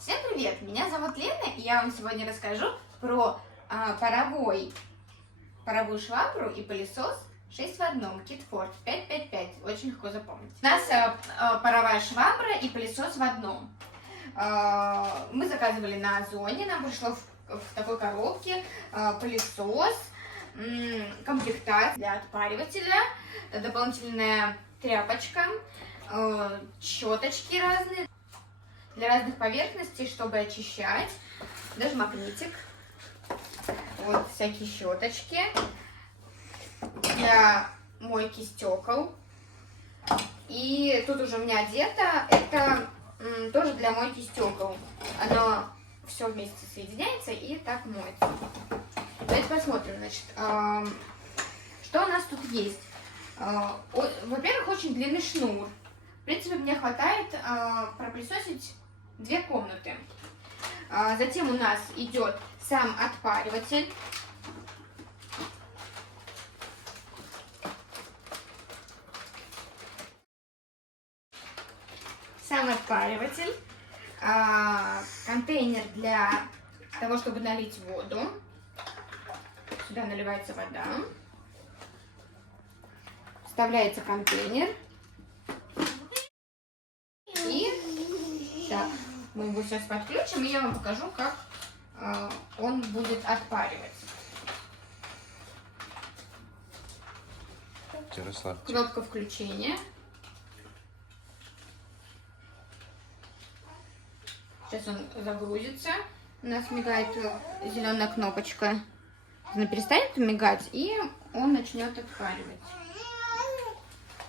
Всем привет! Меня зовут Лена, и я вам сегодня расскажу про паровую швабру и пылесос 6 в одном Kitford 555. Очень легко запомнить. У нас паровая швабра и пылесос в одном. Мы заказывали на Озоне, нам пришло в такой коробке пылесос, комплектация для отпаривателя, дополнительная тряпочка, щеточки разные для разных поверхностей, чтобы очищать, даже магнитик, вот всякие щеточки для мойки стекол. И тут уже у меня одето, это тоже для мойки стекол. Оно все вместе соединяется и так моется. Давайте посмотрим, значит, что у нас тут есть. Во-первых, очень длинный шнур. В принципе, мне хватает пропылесосить 2 комнаты. Затем у нас идет сам отпариватель. Контейнер для того, чтобы налить воду. Сюда наливается вода. Вставляется контейнер. И так, мы его сейчас подключим, и я вам покажу, как он будет отпаривать. Кнопка включения. Сейчас он загрузится. У нас мигает зеленая кнопочка. Она перестанет мигать, и он начнет отпаривать.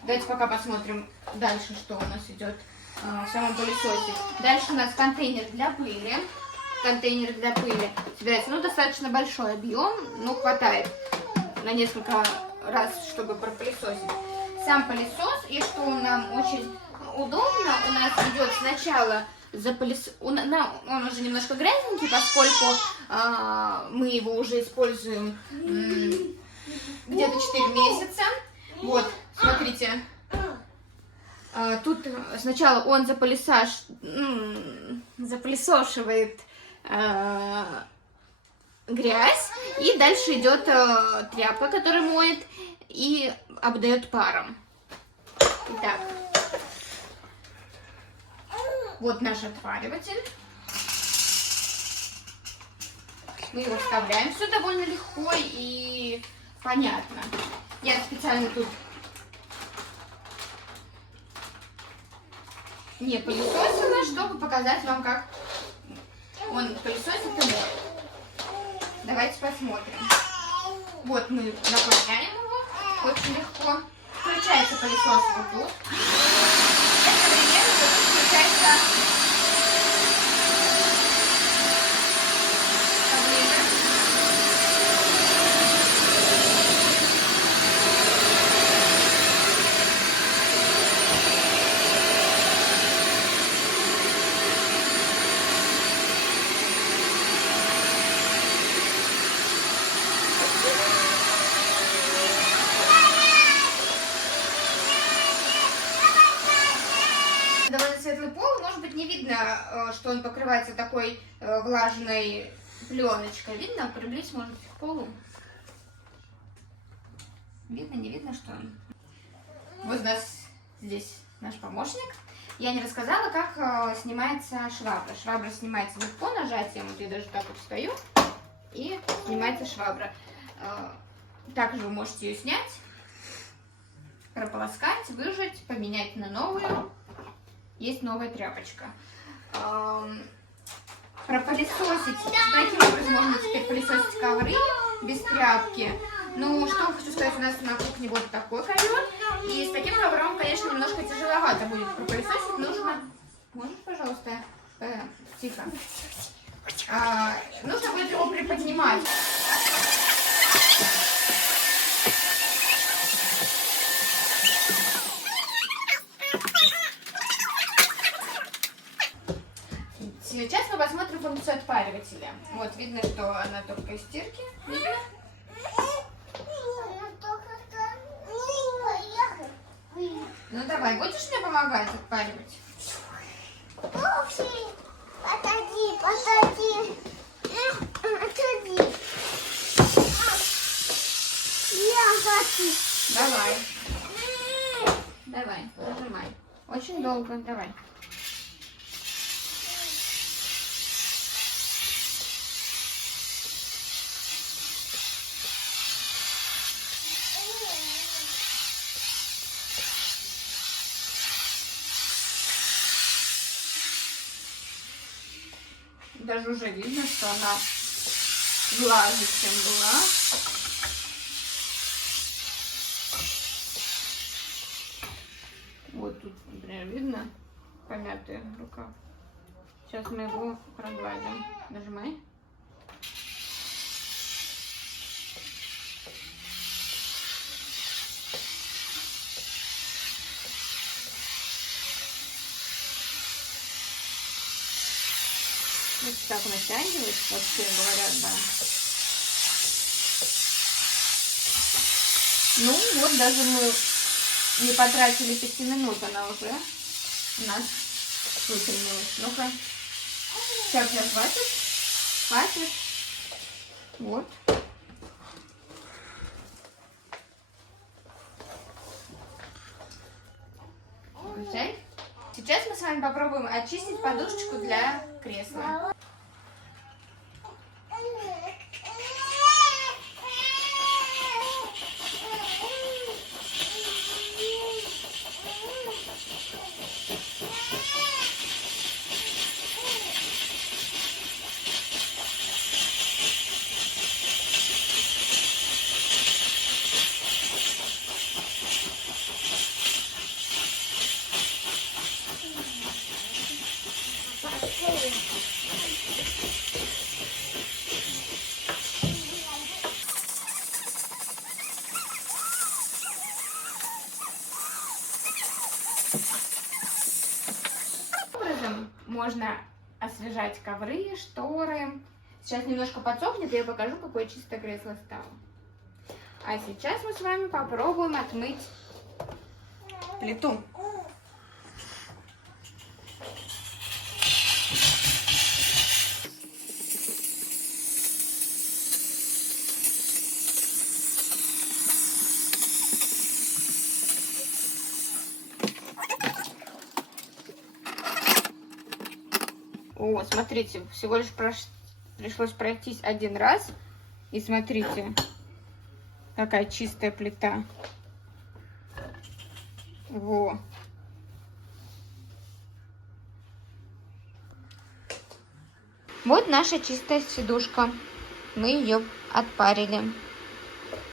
Давайте пока посмотрим дальше, что у нас идет в самом пылесосе. Дальше у нас контейнер для пыли. Контейнер для пыли собирается, достаточно большой объем, хватает на несколько раз, чтобы пропылесосить. Сам пылесос, и что нам очень удобно, у нас идет сначала он уже немножко грязненький, поскольку мы его уже используем где-то 4 месяца. Вот, смотрите. Тут сначала он запылесошивает грязь, и дальше идет тряпка, которая моет и обдает паром. Итак, вот наш отпариватель. Мы его вставляем. Все довольно легко и понятно. Я специально тут не пылесосила, чтобы показать вам, как он пылесосит и моет. Давайте посмотрим. Вот мы наполняем его очень легко. Включается пылесос вот тут. Одновременно тут включается проблема. Довольно светлый пол, может быть, не видно, что он покрывается такой влажной пленочкой. Видно? Приблизь, может, к полу. Видно, не видно, что он. Вот у нас здесь наш помощник. Я не рассказала, как снимается швабра. Швабра снимается легко нажатием. Вот я даже так вот встаю, и снимается швабра. Также вы можете ее снять, прополоскать, выжать, поменять на новую. Есть новая тряпочка. Пропылесосить. Таким образом можно теперь пылесосить ковры без тряпки. Что хочу сказать, у нас на кухне вот такой ковер. И с таким ковром, конечно, немножко тяжеловато будет пропылесосить. Нужно... Можешь, пожалуйста, тихо. Нужно будет его приподнимать. Сейчас мы посмотрим функцию отпаривателя. Вот, видно, что она только из стирки. Видно? Ну давай, будешь мне помогать отпаривать? Давай. Давай, нажимай. Очень долго, давай. Даже уже видно, что она влаже, чем была. Вот тут, например, видно помятый рукав. Сейчас мы его прогладим. Нажимай. Вот так натягивать, вообще говорят, да. Ну вот, даже мы не потратили 5 минут, она уже у нас выпрямилась. Ну-ка. Сейчас хватит. Хватит. Вот. Включай. Сейчас мы с вами попробуем очистить подушечку для кресла. Можно освежать ковры, шторы. Сейчас немножко подсохнет, и я покажу, какое чистое кресло стало. А сейчас мы с вами попробуем отмыть плиту. О, смотрите, всего лишь пришлось пройтись один раз. И смотрите, какая чистая плита. Во. Вот наша чистая сидушка. Мы ее отпарили.